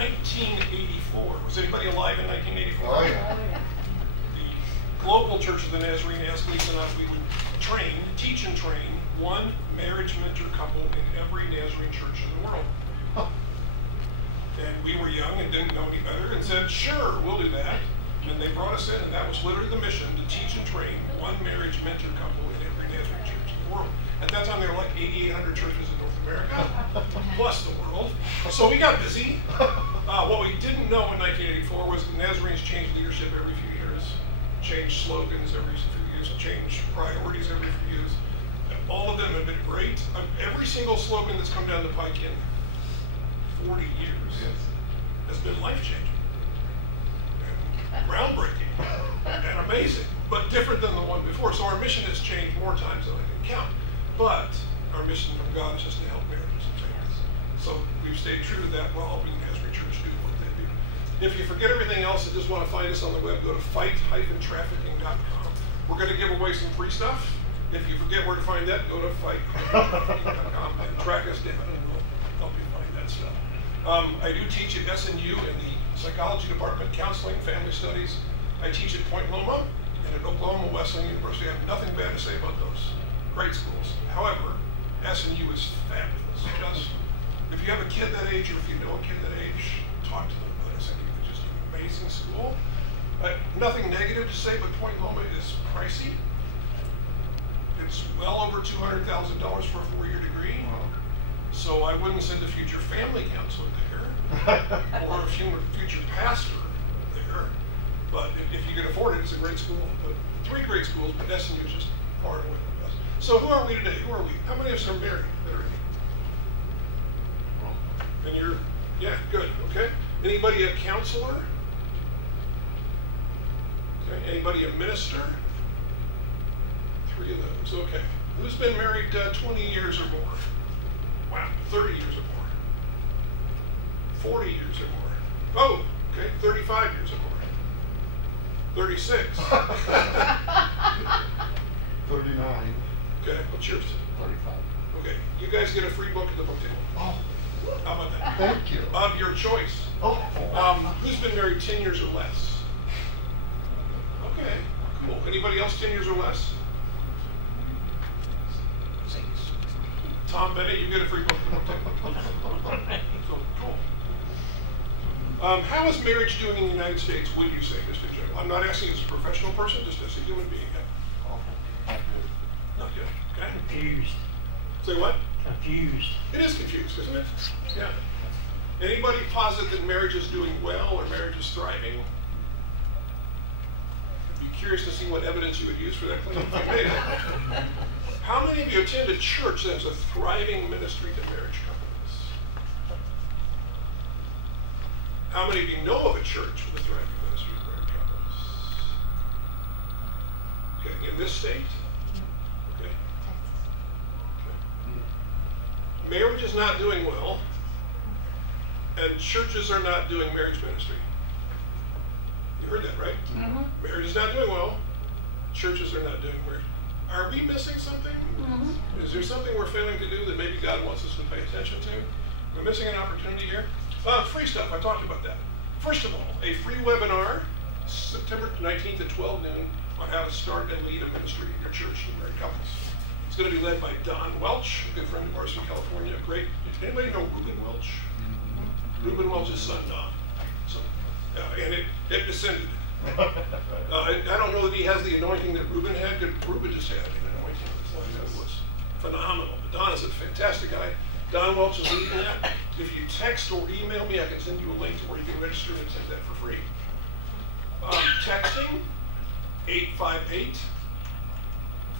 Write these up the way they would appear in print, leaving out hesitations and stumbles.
1984. Was anybody alive in 1984? Oh, yeah. The global Church of the Nazarene asked Lisa and I if we would teach and train one marriage mentor couple in every Nazarene church in the world. And we were young and didn't know any better and said, sure, we'll do that. And they brought us in, and that was literally the mission, to teach and train one marriage mentor couple in every Nazarene church in the world. At that time, there were like 8,800 churches in North America, plus the world. So we got busy. What we didn't know in 1984 was the Nazarenes changed leadership every few years, changed slogans every few years, changed priorities every few years. All of them have been great. Every single slogan that's come down the pike in 40 years has been life-changing, and groundbreaking, and amazing, but different than the one before. So our mission has changed more times than I can count. But our mission from God is just to help marriages and families. So we've stayed true to that while helping Nazarene Church do what they do. If you forget everything else and just want to find us on the web, go to fight-trafficking.com. We're going to give away some free stuff. If you forget where to find that, go to fight-trafficking.com and track us down, and we'll help you find that stuff. I do teach at SNU in the psychology department, counseling, family studies. I teach at Point Loma and at Oklahoma Wesleyan University. I have nothing bad to say about those. Great schools. However, SNU is fabulous. Just, if you have a kid that age, or if you know a kid that age, talk to them about SNU. It's just an amazing school. Nothing negative to say, but Point Loma is pricey. It's well over $200,000 for a 4-year degree. So I wouldn't send a future family counselor there, or a future pastor there. But if you can afford it, it's a great school. But 3 great schools, but SNU is just far and away the best. So who are we today? Who are we? How many of us are married that are in? And you're, yeah, good, okay. Anybody a counselor? Okay. Anybody a minister? 3 of those, okay. Who's been married 20 years or more? Wow, 30 years or more. 40 years or more. Oh, okay, 35 years or more. 36. 39. Okay, what's yours? 35. Okay, you guys get a free book at the book table. Oh, How about that? thank you. Of your choice. Oh. Who's been married 10 years or less? Okay, cool. Anybody else 10 years or less? Tom Bennett, you get a free book at the book table. So, cool. How is marriage doing in the United States, would you say, just in general? I'm not asking as a professional person, just as a human being. Awful. Not good. Not good, okay? Confused. Say what? Confused. It is confused, isn't it? Yeah. Anybody posit that marriage is doing well or marriage is thriving? I'd be curious to see what evidence you would use for that claim if you made it. How many of you attend a church that has a thriving ministry to marriage couples? How many of you know of a church with a thriving ministry to marriage couples? Okay, in this state? Okay. Marriage is not doing well, and churches are not doing marriage ministry. You heard that, right? Mm-hmm. Marriage is not doing well, churches are not doing marriage. Are we missing something? Mm-hmm. Is there something we're failing to do that maybe God wants us to pay attention to? We're missing an opportunity here. Free stuff, I talked about that. First of all, a free webinar, September 19th at 12 noon, on how to start and lead a ministry in your church to married couples. It's going to be led by Don Welch, a good friend of ours from California. Great. Anybody know Reuben Welch? Mm-hmm. Reuben Welch's son, Don. So, and it descended. I don't know that he has the anointing that Reuben had. Reuben just had an anointing that was phenomenal. But Don is a fantastic guy. Don Welch is leading that. If you text or email me, I can send you a link to where you can register and send that for free. Texting,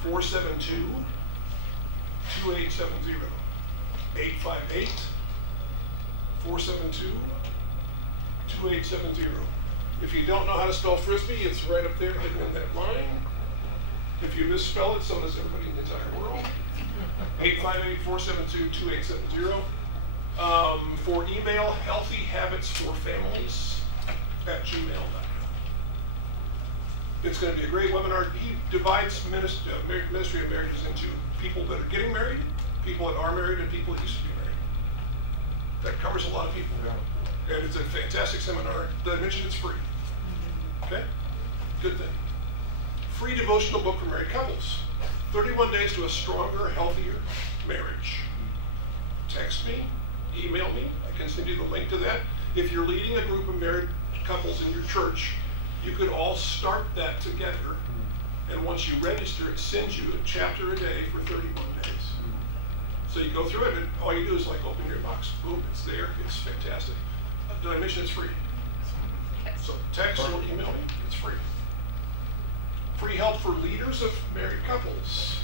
858-472-2870. 858-472-2870. If you don't know how to spell Frisbee, it's right up there hidden in that line. If you misspell it, so does everybody in the entire world. 858-472-2870. For email, healthyhabitsforfamilies@gmail.com. It's going to be a great webinar. He divides ministry of marriages into people that are getting married, people that are married, and people that used to be married. That covers a lot of people. And it's a fantastic seminar. Did I mention it's free? Okay, good thing. Free devotional book for married couples. 31 Days to a Stronger, Healthier Marriage. Text me, email me. I can send you the link to that. If you're leading a group of married couples in your church, you could all start that together. And once you register, it sends you a chapter a day for 31 days. So you go through it, and all you do is like open your box. Boom, it's there. It's fantastic. Did I mention it's free? So text or email me. It's free. Free help for leaders of married couples.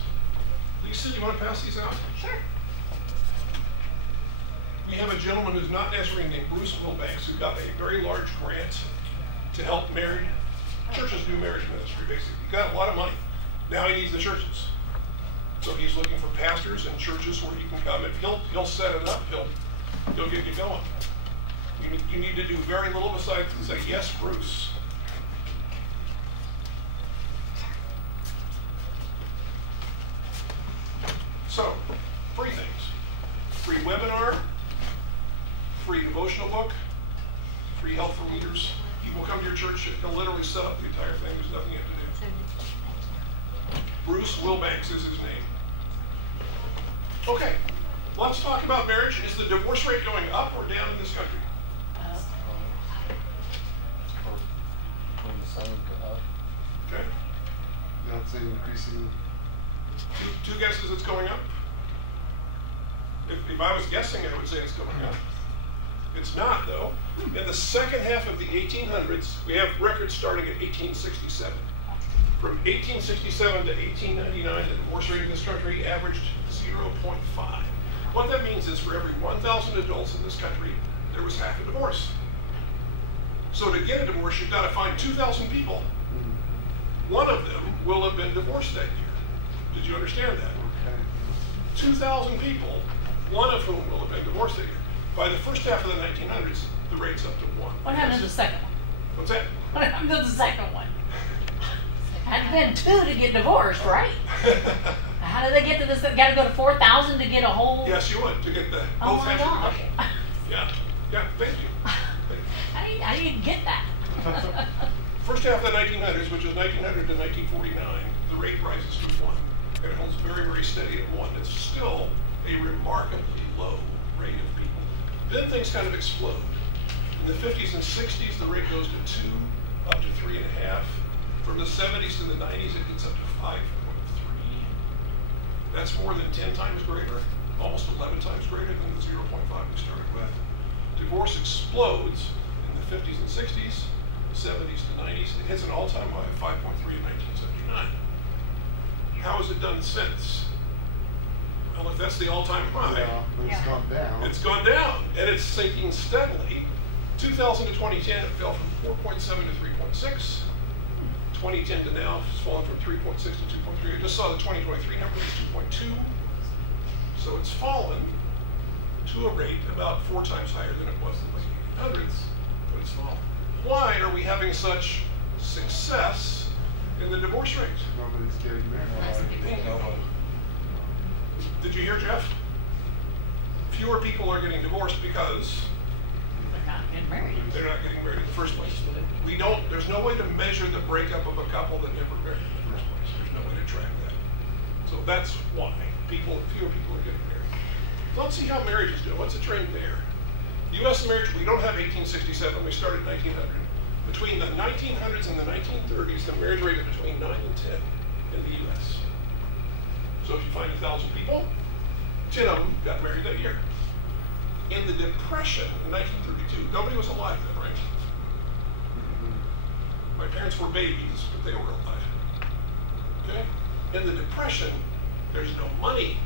Lisa, you want to pass these out? Sure. We have a gentleman who's not Nazarene named Bruce Wilbanks who got a very large grant to help married churches do marriage ministry, basically. He got a lot of money. Now he needs the churches. So he's looking for pastors and churches where you can come, and he'll set it up. He'll get you going. You need to do very little besides say, yes, Bruce. So, free things. Free webinar, free devotional book, free help for leaders. People come to your church, they'll literally set up the entire thing. There's nothing you have to do. Bruce Wilbanks is his name. Okay, let's talk about marriage. Is the divorce rate going up or down in this country? From the 7 to up. Okay. Yeah, I'd say increasing. Two guesses it's going up? If I was guessing, I would say it's going up. It's not, though. In the second half of the 1800s, we have records starting at 1867. From 1867 to 1899, the divorce rate in this country averaged 0.5. What that means is for every 1,000 adults in this country, there was half a divorce. So to get a divorce, you've got to find 2,000 people. One of them will have been divorced that year. Did you understand that? Okay. 2,000 people, one of whom will have been divorced that year. By the first half of the 1900s, the rate's up to 1. What happened to the second one? What's that? What happened to the second one? Had been 2 to get divorced, right? How did they get to this? Got to go to 4,000 to get a whole. Yes, you would, to get the Oh both my halves of the gosh! couple. Yeah, thank you. How do you get that? First half of the 1900s, which is 1900 to 1949, the rate rises to 1. And it holds very, very steady at 1. It's still a remarkably low rate of people. Then things kind of explode. In the 50s and 60s, the rate goes to 2, up to 3.5. From the 70s to the 90s, it gets up to 5.3. That's more than 10 times greater, almost 11 times greater than the 0.5 we started with. Divorce explodes in the 50s and 60s, 70s to 90s. It hits an all-time high of 5.3 in 1979. How has it done since? Well, if that's the all-time high, Yeah, but it's gone down. it's gone down, and it's sinking steadily. 2000 to 2010, it fell from 4.7 to 3.6. 2010 to now, it's fallen from 3.6 to 2.3. I just saw the 2023 number is 2.2. So it's fallen to a rate about 4 times higher than it was in the 1800s, but it's fallen. Why are we having such success in the divorce rate? Nobody's getting married. Did you hear, Jeff? Fewer people are getting divorced because They're not getting married. they're not getting married in the first place. There's no way to measure the breakup of a couple that never married in the first place. There's no way to track that. So that's why fewer people are getting married. Let's see how marriage is doing. What's the trend there? U.S. marriage, we don't have 1867. We started 1900. Between the 1900s and the 1930s, the marriage rate is between 9 and 10 in the U.S. So if you find 1,000 people, 10 of them got married that year. In the Depression in 1932, nobody was alive then, right? My parents were babies, but they were alive. Okay? In the Depression, there's no money.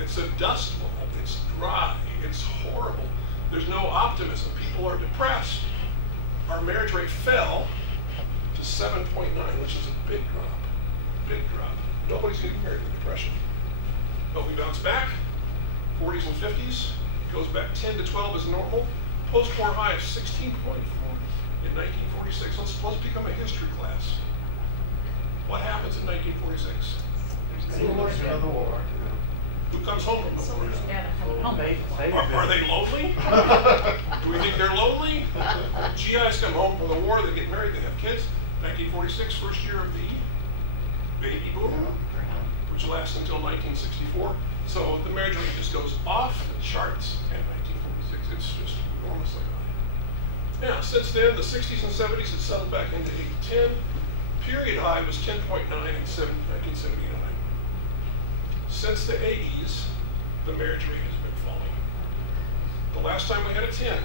It's a dust bowl. It's dry. It's horrible. There's no optimism. People are depressed. Our marriage rate fell to 7.9, which is a big drop. Big drop. Nobody's getting married in the Depression. But we bounce back. 40s and 50s. Goes back 10 to 12 is normal. Post-war high of 16.4 in 1946. Let's become a history class. What happens in 1946? Another war. Who comes home from the war? Yeah, they're coming home. Are they lonely? Do we think they're lonely? GIs come home from the war, they get married, they have kids. 1946, first year of the baby boom, which lasts until 1964. So the marriage rate just goes off the charts in 1946. It's just enormously high. Now, since then, the 60s and 70s, it's settled back into 8-10. Period high was 10.9 in 1979. Since the 80s, the marriage rate has been falling. The last time we had a 10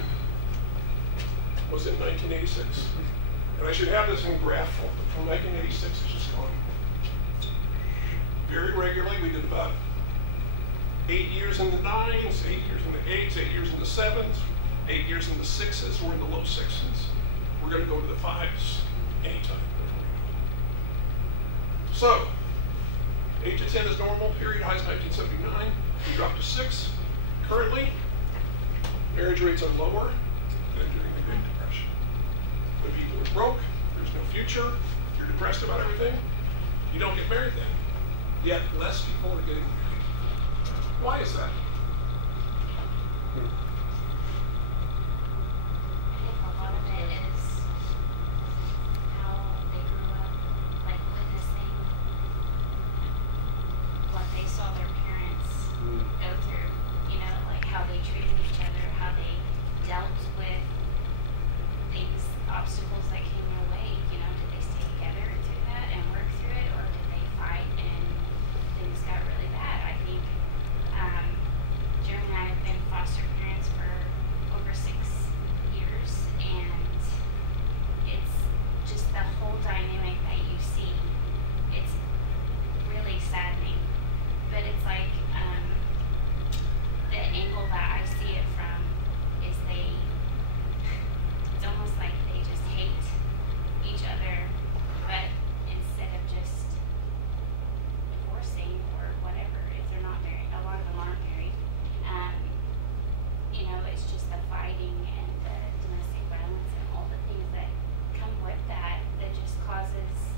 was in 1986. And I should have this in graph form, but from 1986 it's just gone. Very regularly, we did about 8 years in the 9s, 8 years in the 8s, 8 years in the 7s, 8 years in the 6s, we're in the low 6s. We're going to go to the 5s anytime. So, 8 to 10 is normal, period high is 1979, we dropped to 6. Currently, marriage rates are lower than during the Great Depression. When people are broke, there's no future, you're depressed about everything, you don't get married then. Yet less people are getting married. Why is that? I think a lot of it is how they grew up, like witnessing what they saw their parents go through, you know, like how they treated each other, how they dealt with things, obstacles that came their way, you know, did they stay together through that and work through it, or did they fight and things got really bad? I think Jeremy and I have been foster parents for over 6 years, and it's just the whole dynamic that you see. It's really saddening, but it's like the angle that I see it from is it's almost like they just hate each other, but instead of just divorcing or whatever, if they're not married, a lot of them aren't married, you know, it's just the fighting and the domestic violence and all the things that come with that just causes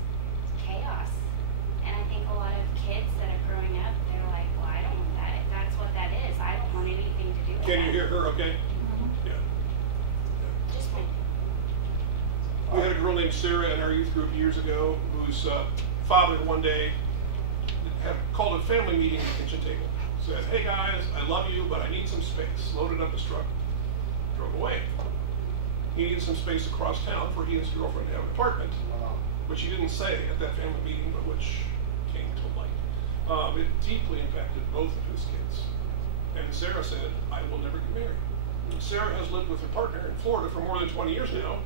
chaos. And I think a lot of kids that are growing up, they're like, well, I don't want that. If that's what that is, I don't want anything to do with that. Can you hear her okay? Yeah. Just me. We had a girl named Sarah in our youth group years ago whose father one day had called a family meeting at the kitchen table. Said, hey guys, I love you, but I need some space. Loaded up his truck, drove away. He needed some space across town for he and his girlfriend to have an apartment, which he didn't say at that family meeting, but which came to light. It deeply impacted both of his kids. And Sarah said, I will never get married. Sarah has lived with her partner in Florida for more than 20 years now.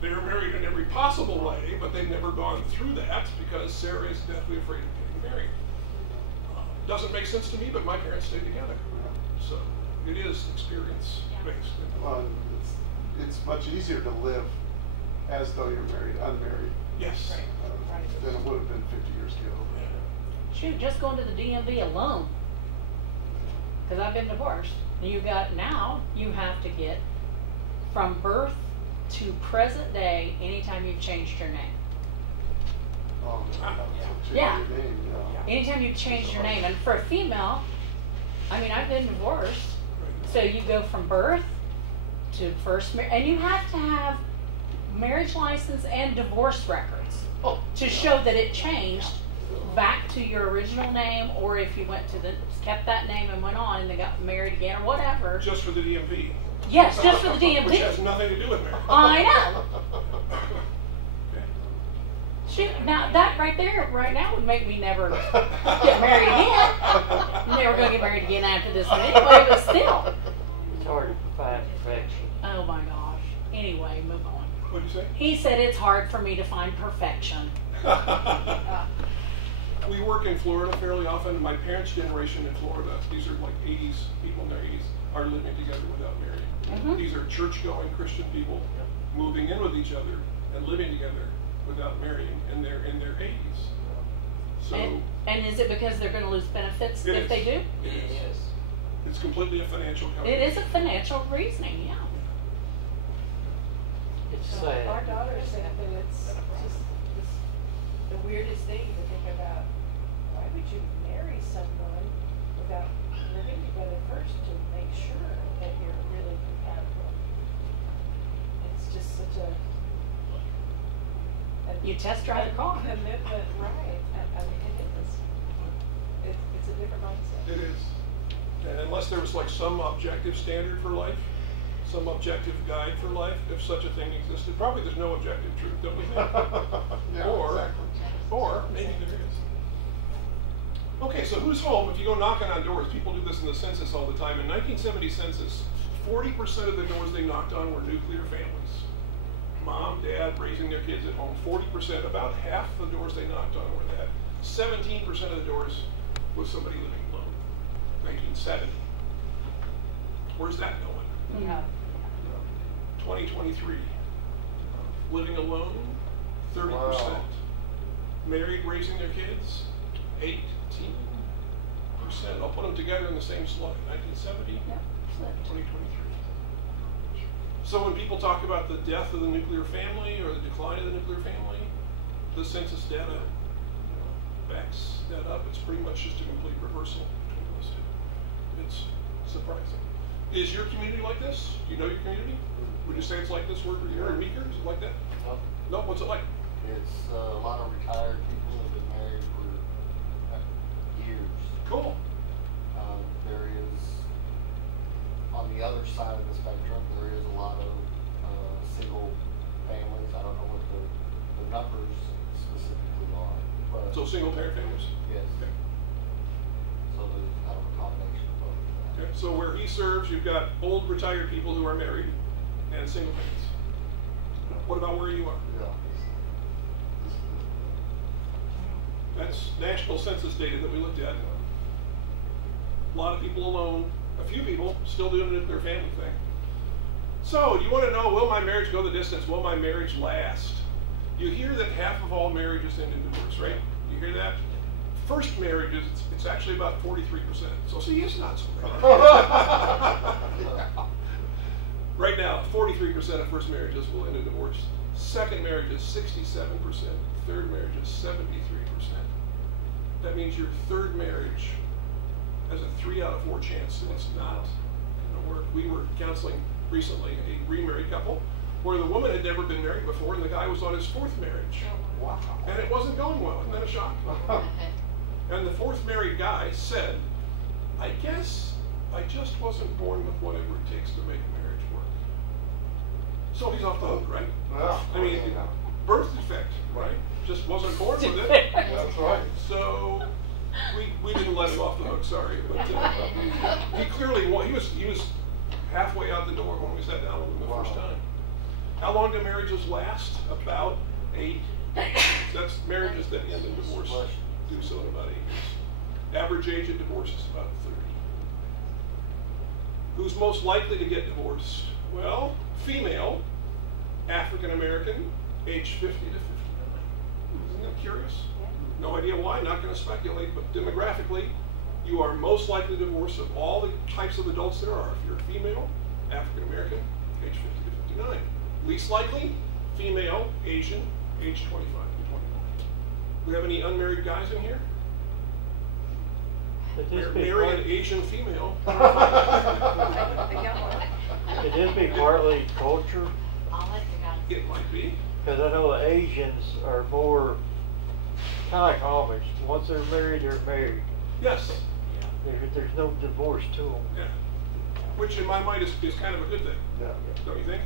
They're married in every possible way, but they've never gone through that because Sarah is deathly afraid of getting married. Doesn't make sense to me, but my parents stayed together. So it is experience-based. Well, it's much easier to live as though you're married, unmarried, Yes. than it would have been 50 years ago. Shoot, just going to the DMV alone, because I've been divorced. You have to get from birth to present day anytime you've changed your name. Oh, Yeah. Your name, Anytime you've changed your name. And for a female, I mean, I've been divorced. So you go from birth to first marriage, and you have to have marriage license and divorce records to show that it changed back to your original name, or if you kept that name and went on and they got married again or whatever. Just for the DMV. Yes, just for the DMV. Which has nothing to do with marriage. I know. Okay. Shoot, now that right there, right now, would make me never get married again. Never gonna get married again after this one anyway, but still. It's hard to find perfection. Oh my gosh. Anyway, move on. What did you say? He said it's hard for me to find perfection. We work in Florida fairly often. My parents' generation in Florida, these are like 80s, people in their 80s, are living together without marrying. These are church-going Christian people moving in with each other and living together without marrying, and they're in their 80s. So and is it because they're going to lose benefits if they do? It is. It's completely a financial It calculation. is a financial reasoning, yeah. It's So sad. our daughter said that it's just the weirdest thing to think about. Why would you marry someone without living together first to make sure that you're really compatible? It's You test drive the car. Commitment, right. I mean, it is. It's a different mindset. It is. And unless there was like some objective standard for life, some objective guide for life, if such a thing existed, probably there's no objective truth, don't we think? Yeah, or, exactly. or maybe there is. Okay, so who's home? If you go knocking on doors, people do this in the census all the time. In 1970 census, 40% of the doors they knocked on were nuclear families. Mom, dad, raising their kids at home. 40%, about half the doors they knocked on were that. 17% of the doors was somebody living alone. 1970. Where's that going? Yeah. 2023. Living alone, 30%. Wow. Married, raising their kids, 18%. I'll put them together in the same slide. 1970, Yep, flipped. 2023. So when people talk about the death of the nuclear family or the decline of the nuclear family, the census data backs that up. It's pretty much just a complete reversal between those two. It's surprising. Is your community like this? Do you know your community? Would you say it's like this where you're in Meeker? Is it like that? No, No, what's it like? it's a lot of retired people who have been married for years. Cool. There is, on the other side of the spectrum, there is a lot of single families. I don't know what the numbers specifically are, but So single parent families. yes. Okay. So there's kind of a combination of both of that. Okay. So where he serves, you've got old retired people who are married and single parents. What about where you are? Yeah. That's national census data that we looked at. A lot of people alone, a few people still doing it in their family thing. So you want to know, will my marriage go the distance? Will my marriage last? You hear that half of all marriages end in divorce, right? You hear that? First marriages, it's actually about 43%. So see, it's not so bad. Right now, 43% of first marriages will end in divorce. Second marriage is 67%. Third marriage is 73%. That means your third marriage has a 3 out of 4 chance that it's not going to work. We were counseling recently a remarried couple where the woman had never been married before and the guy was on his 4th marriage. Wow. And it wasn't going well. Isn't that a shock? And the 4th married guy said, I guess I just wasn't born with whatever it takes to make marriage work. So he's off the hook, right? Yeah. I mean, Yeah. birth defect, right? Just wasn't born with it. That's right. So we didn't let him off the hook, sorry. But he clearly he was halfway out the door when we sat down with him the Wow. first time. How long do marriages last? About 8. That's marriages that end in divorce. Do so in about 8 years. Average age of divorce is about 30. Who's most likely to get divorced? Well, female, African American, age 50 to 59. Isn't that curious? No idea why, not going to speculate, but demographically, you are most likely to divorce of all the types of adults there are. If you're a female, African American, age 50 to 59. Least likely, female, Asian, age 25 to 29. Do we have any unmarried guys in here? Could this be Marry an part- Asian female. could this be partly culture? I'll let the guys. It might be. Because I know the Asians are more kind of like Amish. Once they're married, they're married. Yes. There's no divorce to them. Yeah. Which in my mind is kind of a good thing, Yeah. don't you think?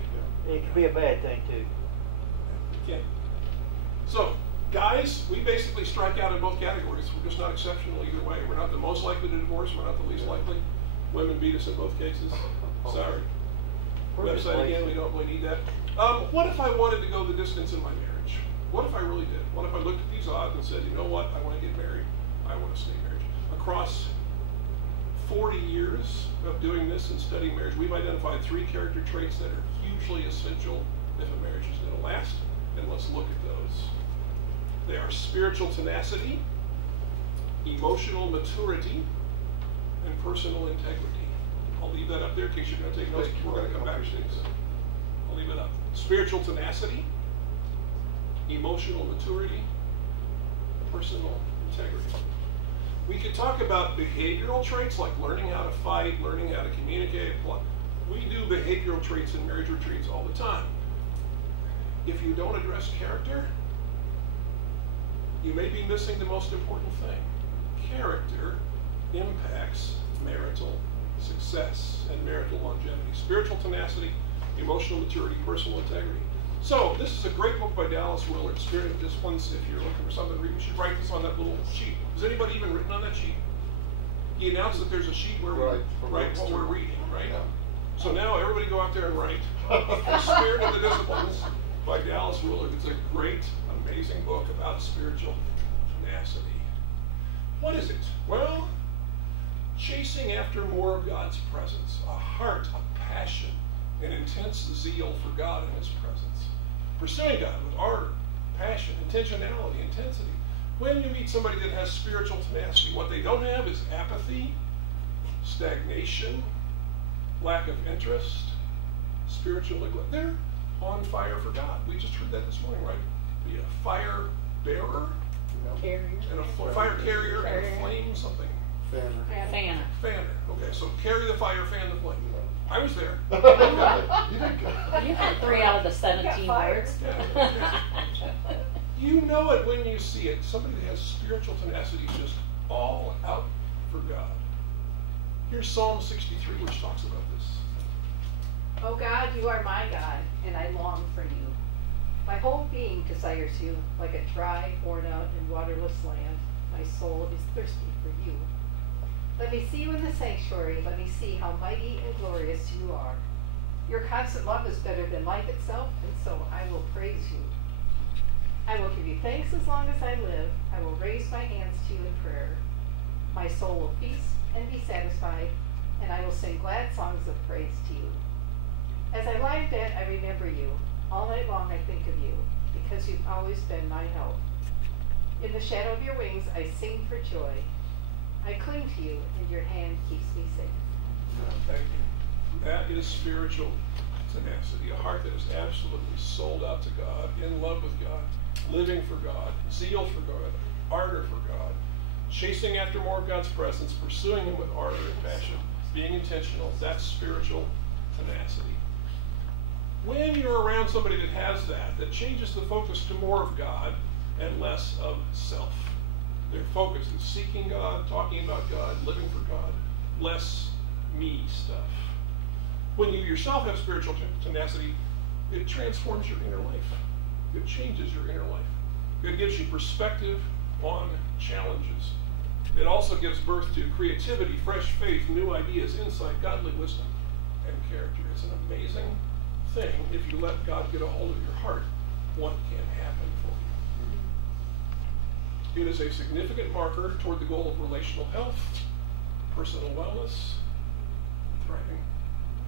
It could be a bad thing too. Yeah. So, guys, we basically strike out in both categories. We're just not exceptional either way. We're not the most likely to divorce. We're not the least likely. Women beat us in both cases. Sorry. Website again, we don't really need that. What if I wanted to go the distance in my marriage? What if I really did? What if I looked at these odds and said, you know what, I want to get married. I want to stay married. Across 40 years of doing this and studying marriage, we've identified 3 character traits that are hugely essential if a marriage is going to last. And let's look at those. They are spiritual tenacity, emotional maturity, and personal integrity. I'll leave that up there in case you're going to take notes. We're going to come back to these. I'll leave it up. Spiritual tenacity, emotional maturity, personal integrity. We could talk about behavioral traits like learning how to fight, learning how to communicate. We do behavioral traits in marriage retreats all the time. If you don't address character, you may be missing the most important thing. Character impacts marital success and marital longevity. Spiritual tenacity, emotional maturity, personal integrity. So, this is a great book by Dallas Willard, Spirit of Disciplines. If you're looking for something to read, you should write this on that little sheet. Has anybody even written on that sheet? He announced that there's a sheet where we write what we're reading, right? Yeah. So now everybody go out there and write The Spirit of the Disciplines by Dallas Willard. It's a great, amazing book about spiritual tenacity. What is it? Well, chasing after more of God's presence, a heart, a passion, an intense zeal for God and His presence. Pursuing God with ardor, passion, intentionality, intensity. When you meet somebody that has spiritual tenacity, what they don't have is apathy, stagnation, lack of interest, spiritual neglect. They're on fire for God. We just heard that this morning, right? Be a fire bearer, Carrier. and a fire carrier, and a flame something. Fanner. Fanner. Okay, so carry the fire, fan the flame. I was there. You did good. You had 3 out of the 17 words. Yeah. You know it when you see it. Somebody that has spiritual tenacity is just all out for God. Here's Psalm 63, which talks about this. Oh God, you are my God, and I long for you. My whole being desires you, like a dry, worn out, and waterless land. My soul is thirsty for you. Let me see you in the sanctuary. Let me see how mighty and glorious you are. Your constant love is better than life itself, and so I will praise you. I will give you thanks as long as I live. I will raise my hands to you in prayer. My soul will feast and be satisfied, and I will sing glad songs of praise to you. As I lie in bed, I remember you. All night long I think of you, because you've always been my help. In the shadow of your wings I sing for joy. I cling to you, and your hand keeps me safe. Thank you. That is spiritual tenacity, a heart that is absolutely sold out to God, in love with God, living for God, zeal for God, ardor for God, chasing after more of God's presence, pursuing Him with ardor and passion, being intentional. That's spiritual tenacity. When you're around somebody that has that changes the focus to more of God and less of self. Their focus is seeking God, talking about God, living for God, less me stuff. When you yourself have spiritual tenacity, it transforms your inner life. It changes your inner life. It gives you perspective on challenges. It also gives birth to creativity, fresh faith, new ideas, insight, godly wisdom, and character. It's an amazing thing if you let God get a hold of your heart, what can happen for you. It is a significant marker toward the goal of relational health, personal wellness, and thriving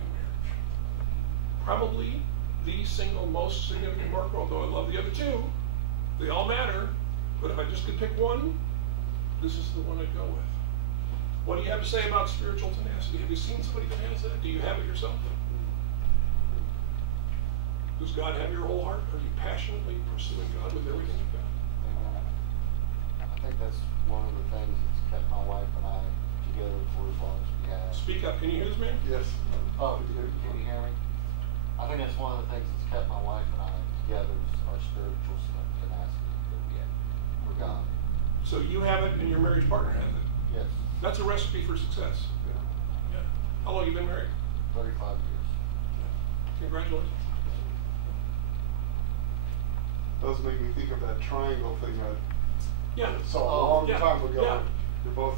in marriage. Probably the single most significant marker, although I love the other two. They all matter, but if I just could pick one, this is the one I'd go with. What do you have to say about spiritual tenacity? Have you seen somebody that has that? Do you have it yourself? Does God have your whole heart? Are you passionately pursuing God with everything you've got? I think that's one of the things that's kept my wife and I together for as long as we have. Speak up. Can you hear this, man? Yes. Oh, can you hear me? I think that's one of the things that's kept my wife and I together is our spiritual tenacity that we have for God. So you have it and your marriage partner has it. Yes. That's a recipe for success. Yeah. How long have you been married? 35 years. Congratulations. Does make me think of that triangle thing I Yeah. saw a long time ago. Yeah. You're both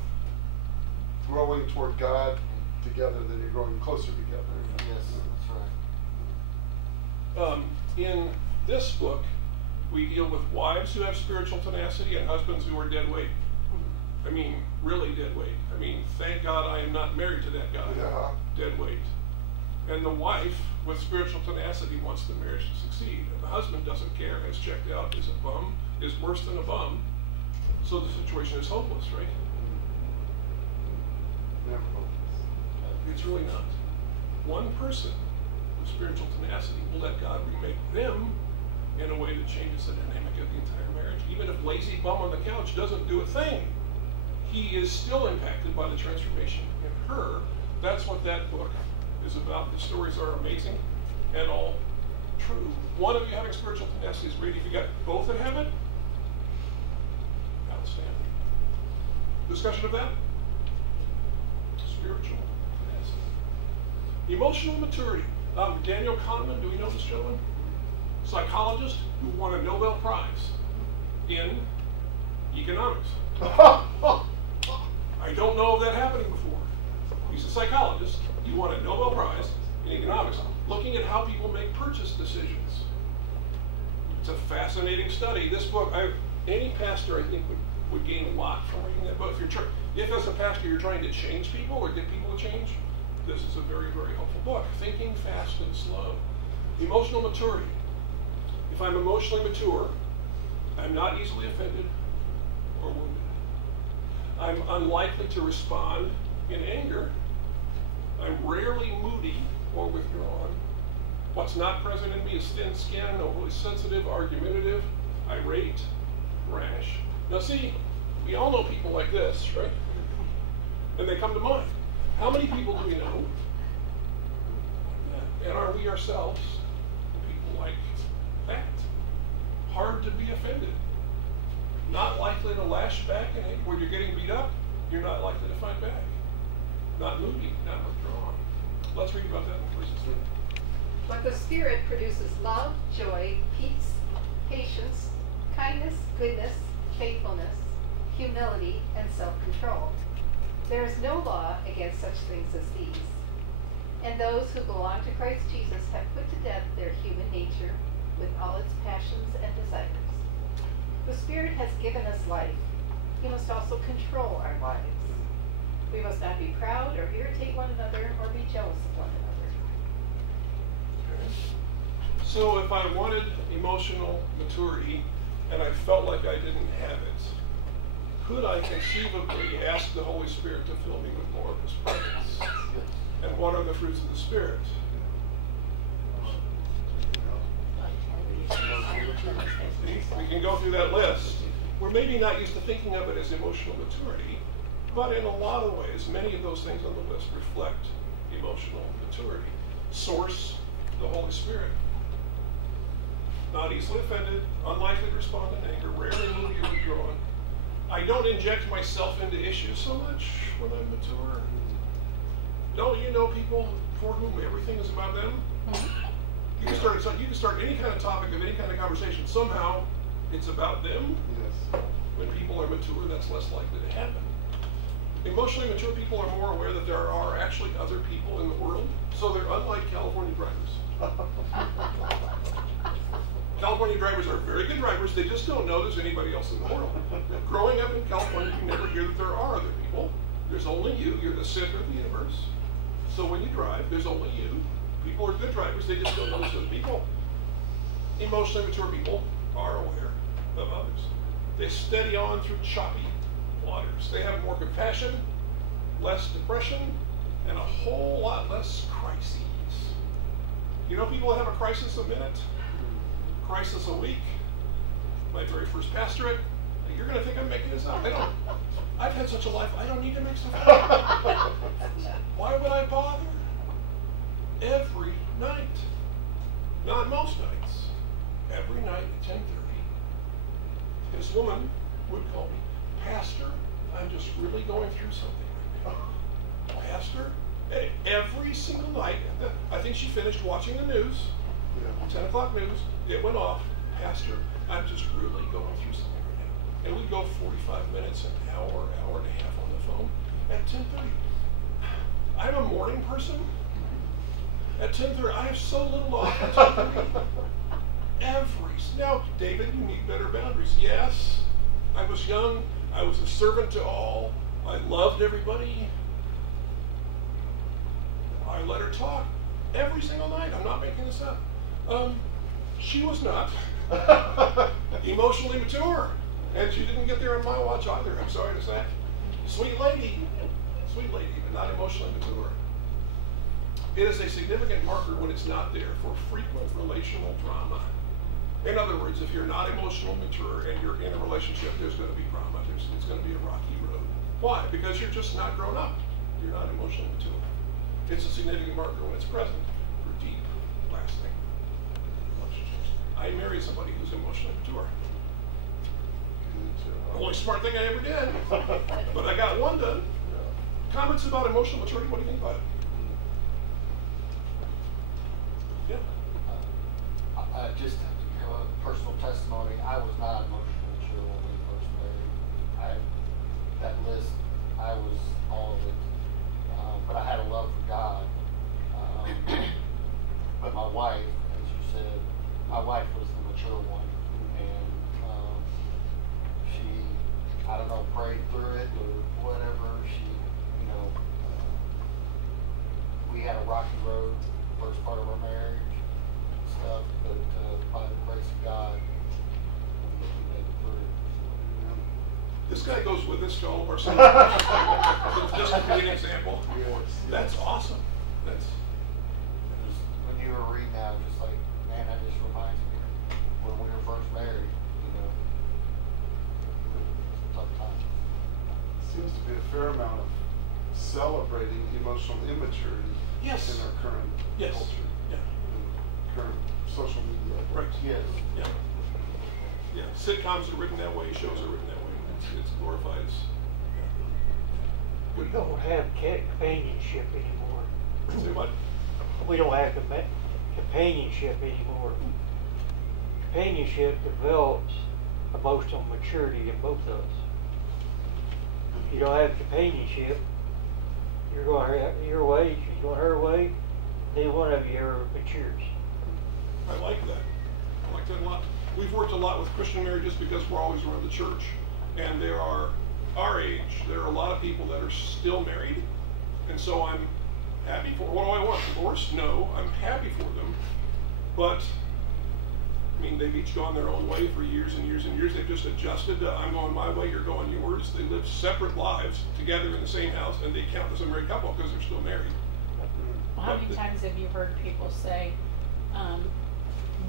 growing toward God together, then you're growing closer together. Yes, that's right. In this book, we deal with wives who have spiritual tenacity and husbands who are dead weight. I mean, really dead weight. I mean, thank God I am not married to that guy. Yeah. Dead weight. And the wife with spiritual tenacity wants the marriage to succeed. And the husband doesn't care, has checked out, is a bum, is worse than a bum. So the situation is hopeless, right? Never hopeless. It's really not. One person with spiritual tenacity will let God remake them in a way that changes the dynamic of the entire marriage. Even if lazy bum on the couch doesn't do a thing, he is still impacted by the transformation in her. That's what that book is about. The stories are amazing and all true. One of you having spiritual tenacity is great. If you got both that have it, Discussion of that? Spiritual capacity. Emotional maturity. Daniel Kahneman, do we know this gentleman? Psychologist who won a Nobel Prize in economics. I don't know of that happening before. He's a psychologist. He won a Nobel Prize in economics, looking at how people make purchase decisions. It's a fascinating study. This book, any pastor, I think, would gain a lot from reading that book. If as a pastor you're trying to change people or get people to change, this is a very, very helpful book. Thinking fast and slow. Emotional maturity. If I'm emotionally mature, I'm not easily offended or wounded. I'm unlikely to respond in anger. I'm rarely moody or withdrawn. What's not present in me is thin-skinned, overly sensitive, argumentative, irate, rash. Now see, we all know people like this, right? And they come to mind. How many people do we know like that? And are we ourselves people like that? Hard to be offended. Not likely to lash back, and when you're getting beat up, you're not likely to fight back. Not moody, not withdrawn. Let's read about that in verses 3. But the Spirit produces love, joy, peace, patience, kindness, goodness, faithfulness, humility, and self-control. There is no law against such things as these. And those who belong to Christ Jesus have put to death their human nature with all its passions and desires. The Spirit has given us life. He must also control our lives. We must not be proud or irritate one another or be jealous of one another. Okay. So if I wanted emotional maturity and I felt like I didn't have it, could I conceivably ask the Holy Spirit to fill me with more of His presence? And what are the fruits of the Spirit? We can go through that list. We're maybe not used to thinking of it as emotional maturity, but in a lot of ways, many of those things on the list reflect emotional maturity. Source, the Holy Spirit. Not easily offended, unlikely to respond in anger, rarely moody or withdrawn. I don't inject myself into issues so much when I'm mature. Don't you know people for whom everything is about them? You can start any kind of topic of any kind of conversation. Somehow, it's about them. Yes. When people are mature, that's less likely to happen. Emotionally mature people are more aware that there are actually other people in the world, so they're unlike California drivers. California drivers are very good drivers, they just don't know there's anybody else in the world. Growing up in California, you never hear that there are other people. There's only you, you're the center of the universe. So when you drive, there's only you. People are good drivers, they just don't know there's other people. Emotionally mature people are aware of others. They steady on through choppy waters. They have more compassion, less depression, and a whole lot less crises. You know people that have a crisis a minute, crisis a week. My very first pastorate. You're going to think I'm making this up. I've had such a life, I don't need to make stuff up. Why would I bother? Every night. Not most nights. Every night at 10:30. This woman would call me, Pastor, I'm just really going through something right now. Pastor? Every single night, I think she finished watching the news, 10 o'clock news, it went off, Pastor, I'm just really going through something right now. And we'd go 45 minutes, an hour, hour and a half on the phone at 10:30. I'm a morning person. At 10:30, I have so little off at 10:30. Now, David, you need better boundaries. Yes, I was young. I was a servant to all. I loved everybody. I let her talk every single night. I'm not making this up. She was not emotionally mature, and she didn't get there on my watch either, I'm sorry to say. Sweet lady, but not emotionally mature. It is a significant marker when it's not there for frequent relational drama. In other words, if you're not emotionally mature and you're in a relationship, there's going to be drama. It's going to be a rocky road. Why? Because you're just not grown up. You're not emotionally mature. It's a significant marker when it's present for deep, lasting relationships. I married somebody who's emotionally mature. The only smart thing I ever did. But I got one done. Comments about emotional maturity, what do you think about it? Yeah. Just to give a personal testimony, I was not emotionally mature when we first married. That list, I was all of it. But I had a love for God. But my wife, as you said, my wife was the mature one. And she, I don't know, prayed through it or whatever. She, we had a rocky road first part of our marriage and stuff, but by the grace of God, we made it through. This guy goes with us to all of our seminars. Just to be an example. Yes. That's awesome. That's Just when you were reading that, I was just like, man, that just reminds me when we were first married, it was a tough time. Seems to be a fair amount of celebrating emotional immaturity Yes. in our current Yes. culture, Yeah. current social media. Right. Yes. Yeah. Yeah. Sitcoms are written that way. Shows are written that way. It's glorified as. We don't have companionship anymore. Say what? We don't have companionship anymore. Companionship develops emotional maturity in both of us. If you don't have companionship, you're going your way, she's going her way, neither one of you ever matures. I like that. I like that a lot. We've worked a lot with Christian marriages because we're always around the church. And there are, our age, there are a lot of people that are still married. And so I'm happy for, what do I want? Divorce? No, I'm happy for them. But, I mean, they've each gone their own way for years and years and years. They've just adjusted to, I'm going my way, you're going yours. They live separate lives together in the same house, and they count as a married couple because they're still married. Well, how many times have you heard people say,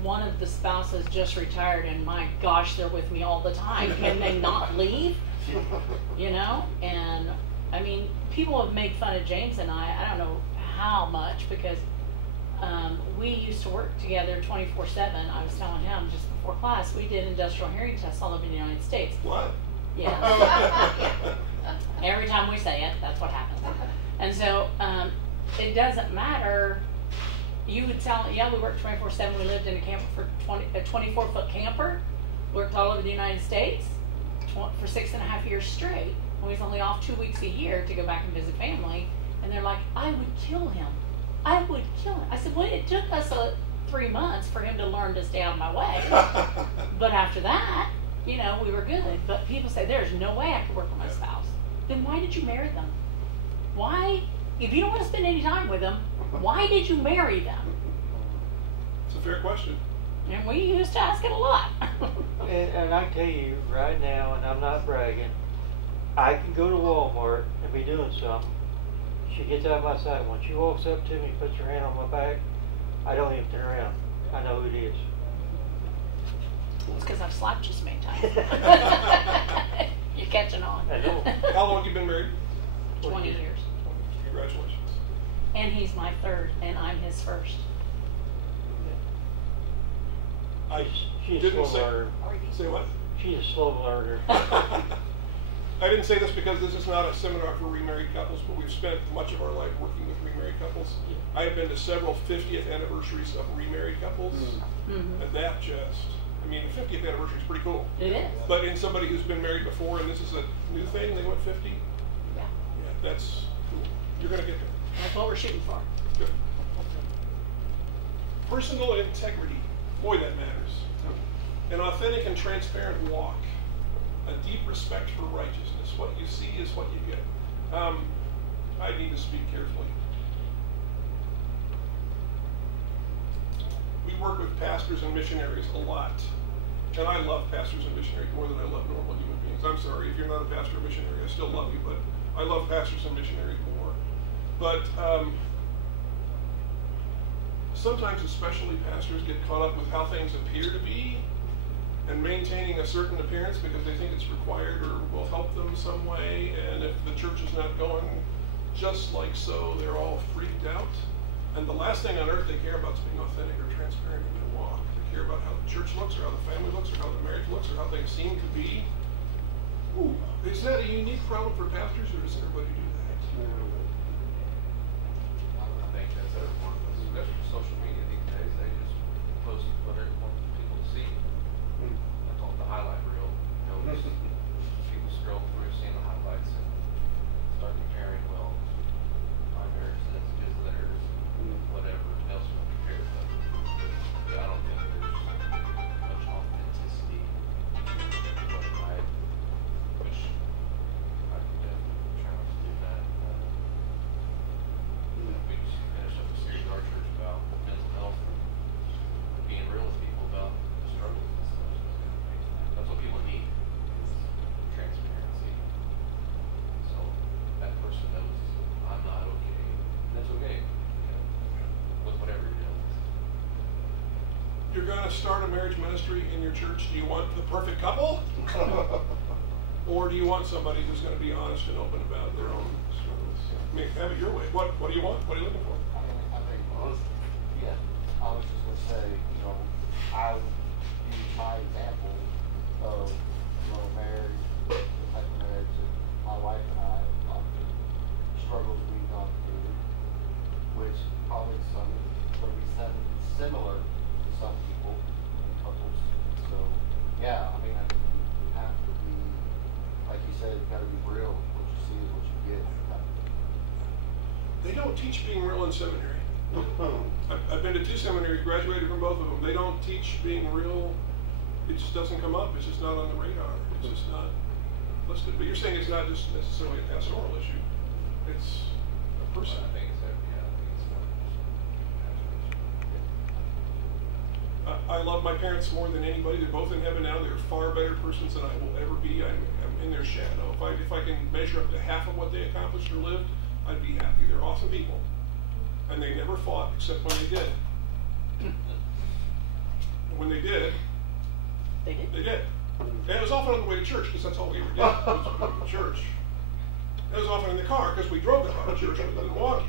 one of the spouses just retired and my gosh, they're with me all the time. Can they not leave? You know? And I mean, people have made fun of James and I don't know how much, because we used to work together 24/7. I was telling him just before class, we did industrial hearing tests all over the United States. What? Yeah. Every time we say it, that's what happens. And so it doesn't matter. You would tell, yeah, we worked 24/7. We lived in a camper for a 24-foot camper. Worked all over the United States for 6.5 years straight. And we was only off 2 weeks a year to go back and visit family. And they're like, I would kill him. I would kill him. I said, well, it took us 3 months for him to learn to stay out of my way. But after that, you know, we were good. But people say, there's no way I could work with my spouse. Then why did you marry them? Why? If you don't want to spend any time with them, why did you marry them? It's a fair question. And we used to ask it a lot. And I tell you right now, and I'm not bragging, I can go to Walmart and be doing something. She gets out of my sight. When she walks up to me, puts her hand on my back, I don't even turn around. I know who it is. It's because I've slapped you so many times. You're catching on. I know. How long have you been married? 20 years. Congratulations. And he's my third, and I'm his first. She's a didn't slow say, learner. say what? She's a slow learner. I didn't say this because this is not a seminar for remarried couples, but we've spent much of our life working with remarried couples. I have been to several 50th anniversaries of remarried couples, Mm-hmm. and that just, I mean, the 50th anniversary is pretty cool. It is. But in somebody who's been married before, and this is a new thing, they went 50, Yeah. that's cool. You're going to get there. That's what we're shooting for. Good. Personal integrity. Boy, that matters. An authentic and transparent walk. A deep respect for righteousness. What you see is what you get. I need to speak carefully. We work with pastors and missionaries a lot. And I love pastors and missionaries more than I love normal human beings. I'm sorry, if you're not a pastor or missionary, I still love you, but I love pastors and missionaries more. But sometimes, especially pastors, get caught up with how things appear to be and maintaining a certain appearance because they think it's required or will help them some way. And if the church is not going just like so, they're all freaked out. And the last thing on earth they care about is being authentic or transparent in their walk. They care about how the church looks or how the family looks or how the marriage looks or how things seem to be. Is that a unique problem for pastors, or does everybody do that? I think that's everyone, especially social media these days. They just post what they want people to see. I call it the highlight reel. You know, just people scroll through, seeing the highlights, and start comparing. Well, my marriage is his theirs, whatever else you want to compare. But yeah, I don't think there's much authenticity. But I wish I could definitely try not to do that. We just finished up a series at our church about mental health and being real with people about the struggles and stuff. That's what people need, is transparency. So that person knows I'm not okay. That's okay, you know, with whatever you're dealing with. You're going to start a marriage ministry in your church. Do you want the perfect couple? Or do you want somebody who's going to be honest and open about their own struggles? I mean, have it your way. What do you want? What are you looking for? I think, yeah, I was just gonna say, you know, I would use my example of, you know, marriage, the type of marriage that my wife and I have gone through, struggles we've gone through, which probably some would be similar to some people and couples. So, yeah, I mean, I think you have to be, like you said, you gotta be real. What you see is what you get. They don't teach being real in seminary. I've been to 2 seminaries, graduated from both of them. They don't teach being real. It just doesn't come up. It's just not on the radar. It's just not listed. But you're saying it's not just necessarily a pastoral issue. It's a person. I think it's I love my parents more than anybody. They're both in heaven now. They're far better persons than I will ever be. I'm in their shadow. If I can measure up to half of what they accomplished or lived, I'd be happy. They're awesome people. And they never fought except when they did. And when they did, They did. they did. And it was often on the way to church, because that's all we ever did, was go to church. It was often in the car, because we drove the car to church rather than walking.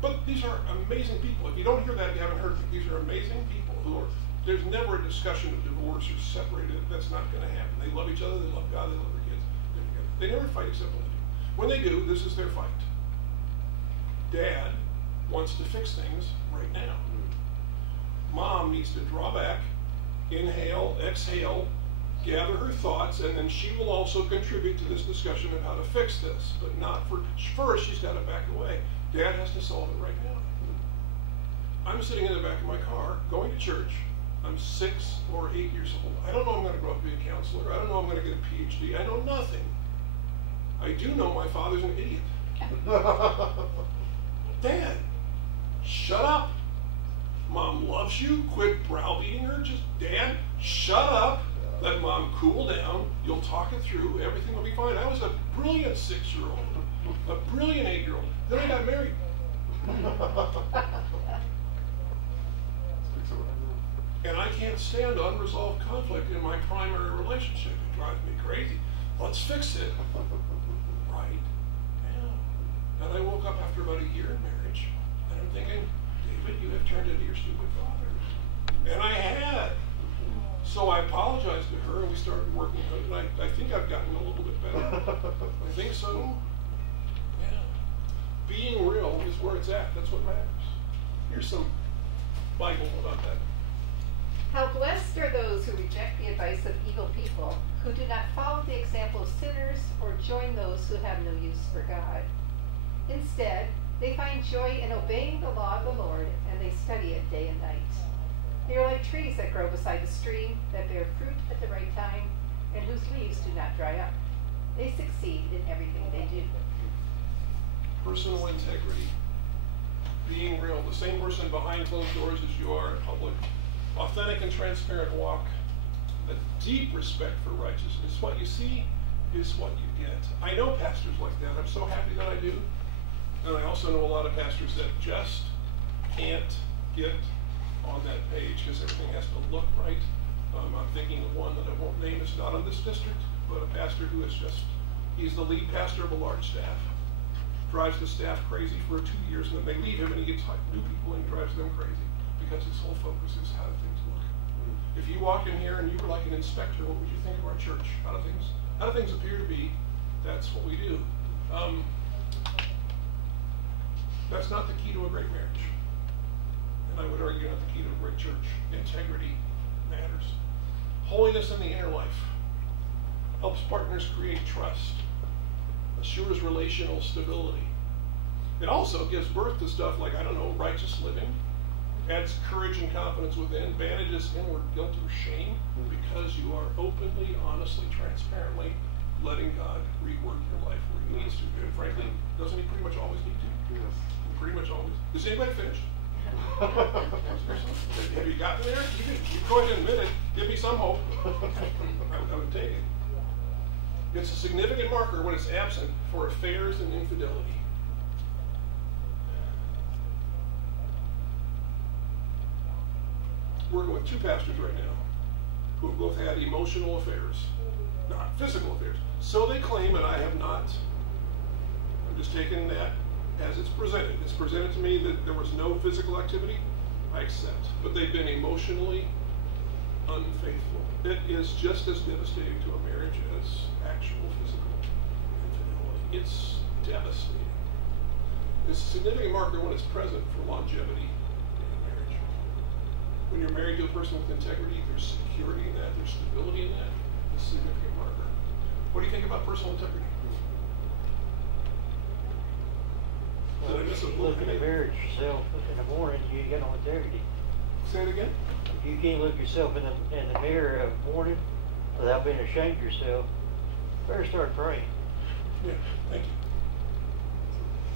But these are amazing people. If you don't hear that, you haven't heard it. These are amazing people who are, there's never a discussion of divorce or separated. That's not going to happen. They love each other, they love God, they love their kids. They never fight except when they do. When they do, this is their fight. Dad wants to fix things right now. Mom needs to draw back, inhale, exhale, gather her thoughts, and then she will also contribute to this discussion of how to fix this. But not for first, she's got to back away. Dad has to solve it right now. I'm sitting in the back of my car, going to church. I'm 6 or 8 years old. I don't know I'm going to grow up to be a counselor. I don't know I'm going to get a PhD. I know nothing. I do know my father's an idiot. Dad, shut up. Mom loves you. Quit browbeating her. Just, Dad, shut up. Let Mom cool down. You'll talk it through. Everything will be fine. I was a brilliant 6-year-old, a brilliant 8-year-old. Then I got married. And I can't stand unresolved conflict in my primary relationship. It drives me crazy. Let's fix it. Right? Yeah. And I woke up after about a year in marriage, and I'm thinking, David, you have turned into your stupid father. And I had. So I apologized to her, and we started working on it, and I think I've gotten a little bit better. I think so. Yeah. Being real is where it's at. That's what matters. Here's some Bible about that. How blessed are those who reject the advice of evil people, who do not follow the example of sinners or join those who have no use for God. Instead, they find joy in obeying the law of the Lord, and they study it day and night. They are like trees that grow beside a stream, that bear fruit at the right time, and whose leaves do not dry up. They succeed in everything they do. Personal integrity. Being real. The same person behind closed doors as you are in public. Authentic and transparent walk. A deep respect for righteousness. What you see is what you get. I know pastors like that. I'm so happy that I do. And I also know a lot of pastors that just can't get on that page because everything has to look right. I'm thinking of one that I won't name. It's not in this district, but a pastor who is just, he's the lead pastor of a large staff. Drives the staff crazy for 2 years, and then they leave him and he gets new people and he drives them crazy because his whole focus is how do things look. If you walked in here and you were like an inspector, what would you think of our church? How do things How do things appear to be? That's what we do. That's not the key to a great marriage. And I would argue not the key to a great church. Integrity matters. Holiness in the inner life helps partners create trust, assures relational stability. It also gives birth to stuff like, righteous living, adds courage and confidence within, baniges inward guilt or shame, because you are openly, honestly, transparently letting God rework your life where he needs to. And frankly, doesn't he pretty much always need to? Yes. Pretty much always. Is anybody finished? Have you gotten there? You go ahead and admit it. Give me some hope. I would take it. It's a significant marker when it's absent for affairs and infidelity. Working with two pastors right now who have both had emotional affairs, not physical affairs. So they claim, and I have not. I'm just taking that as it's presented. It's presented to me that there was no physical activity. I accept. But they've been emotionally unfaithful. It is just as devastating to a marriage as actual physical infidelity. It's devastating. It's a significant marker when it's present for longevity in a marriage. When you're married to a person with integrity, there's security in that, there's stability in that. It's a significant marker. What do you think about personal integrity? Well, if you look in the mirror at yourself in the morning, you ain't got no integrity. Say it again? If you can't look yourself in the mirror of the morning without being ashamed of yourself, better start praying. Yeah, thank you.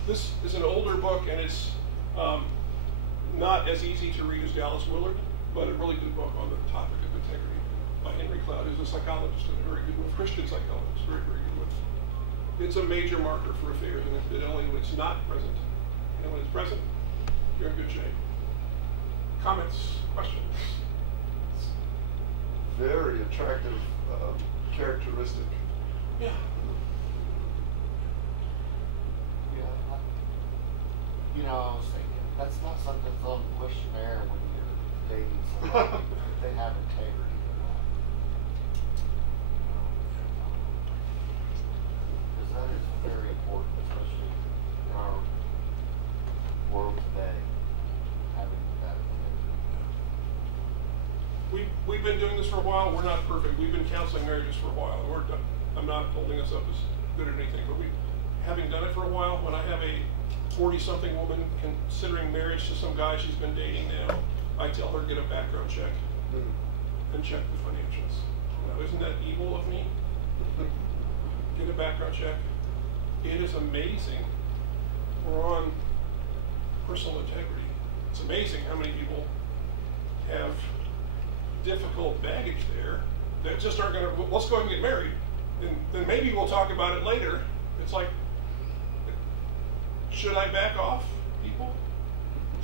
This is an older book, and it's not as easy to read as Dallas Willard, but a really good book on the topic of integrity by Henry Cloud, who's a psychologist and a very good one, Christian psychologist, very, very good one. It's a major marker for affairs and infidelity when it's not present. And when it's present, you're in good shape. Comments, questions? Very attractive characteristic. Yeah. Yeah, I was thinking, that's not something that's on the questionnaire when you're dating somebody, if they have integrity or not. Because that is very important, especially in our world today, having that integrity. We've been doing this for a while. We're not perfect. We've been counseling marriages for a while. I'm not holding us up as good at anything, but having done it for a while, when I have a 40-something woman considering marriage to some guy she's been dating now, I tell her, get a background check and check the financials. Now, isn't that evil of me? Get a background check. It is amazing. We're on personal integrity. It's amazing how many people have difficult baggage there that just aren't going to, let's go ahead and get married. And then maybe we'll talk about it later. It's like, should I back off people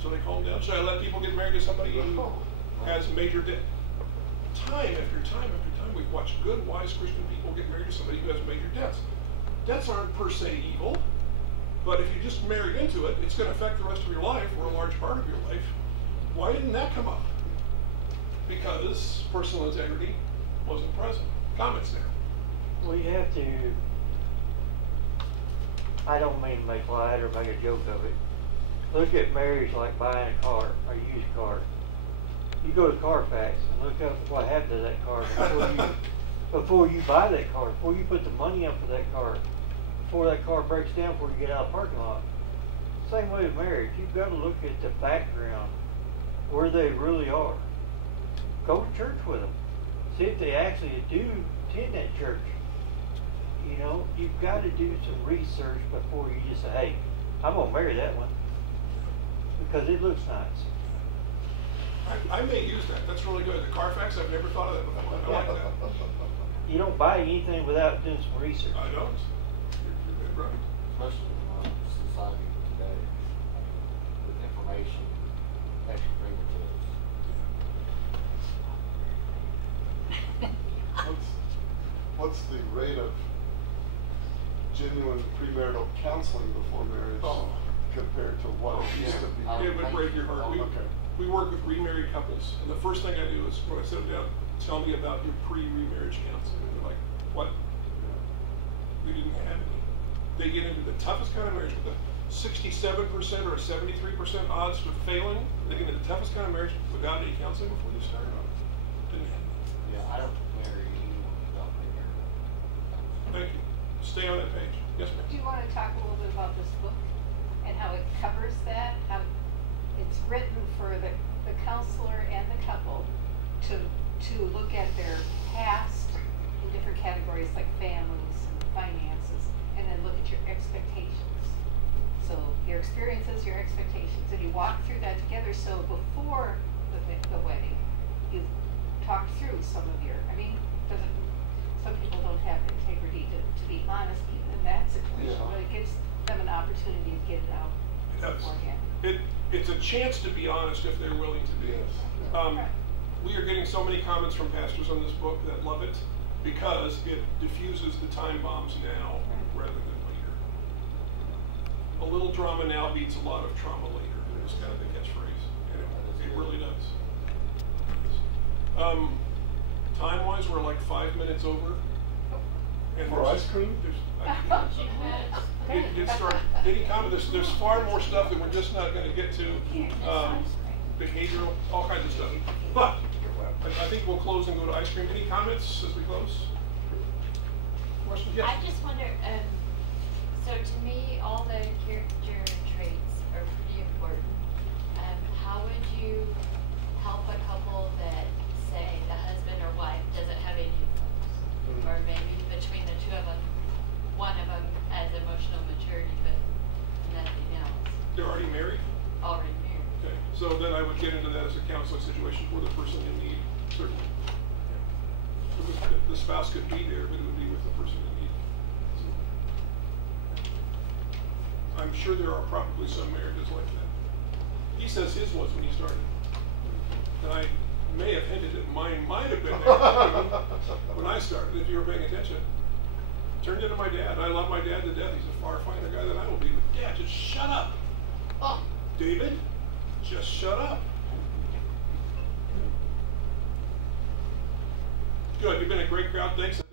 so they calm down? Should I let people get married to somebody who has major debt? Time after time after time, we've watched good, wise Christian people get married to somebody who has major debts. Debts aren't per se evil, but if you just married into it, it's going to affect the rest of your life or a large part of your life. Why didn't that come up? Because personal integrity wasn't present. Comments there? Well, you have to, I don't mean to make light or make a joke of it. Look at marriage like buying a car, a used car. You go to Carfax and look up what happened to that car before you buy that car, before you put the money up for that car, before that car breaks down, before you get out of the parking lot. Same way with marriage. You've got to look at the background, where they really are. Go to church with them. See if they actually do attend that church. You know, you've got to do some research before you just say, hey, I'm going to marry that one. Because it looks nice. I may use that. That's really good. The Carfax, I've never thought of that before. I like that. You don't buy anything without doing some research. I don't. You're right. Especially in our society today, with information at your fingertips. What's the rate of genuine premarital counseling before marriage compared to what it used to be? It would break your heart. Okay. We work with remarried couples, and the first thing I do is when I sit them down, tell me about your pre-remarriage counseling. And they're like, what? We didn't have any. They get into the toughest kind of marriage with a 67% or a 73% odds of failing. They get into the toughest kind of marriage without any counseling before they start out. Didn't have any. Yeah, I don't marry anyone without premarital. Thank you. Stay on that page. Yes, ma'am. Do you want to talk a little bit about this book and how it covers that? How it's written for the counselor and the couple to look at their past in different categories like families and finances, and then look at your expectations. So your experiences, your expectations, and you walk through that together. So before the wedding, you talk through some of your. I mean, some people don't have integrity to be honest even in that situation, but it gives them an opportunity to get it out beforehand. It's a chance to be honest if they're willing to be. We are getting so many comments from pastors on this book that love it because it diffuses the time bombs now rather than later. A little drama now beats a lot of trauma later. It's kind of the catchphrase, and it really does. Time-wise, we're like 5 minutes over. And For ice cream? Any comment? There's far more stuff that we're just not going to get to. Behavioral, all kinds of stuff. But I think we'll close and go to ice cream. Any comments as we close? Questions? Yes. I just wonder, so to me, all the character traits are pretty important. How would you help a couple that, say, the husband or wife doesn't have any influence? Or maybe between the two of them, one of them has emotional maturity, but nothing else. They're already married? Already married. Okay, so then I would get into that as a counseling situation for the person in need, certainly. The spouse could be there, but it would be with the person in need. I'm sure there are probably some marriages like that. He says his was when he started. And I may have hinted that mine might have been there when I started, if you were paying attention. Turned into my dad. I love my dad to death. He's a far finer guy than I will be. But Dad, just shut up. Oh, David, just shut up. Good. You've been a great crowd. Thanks.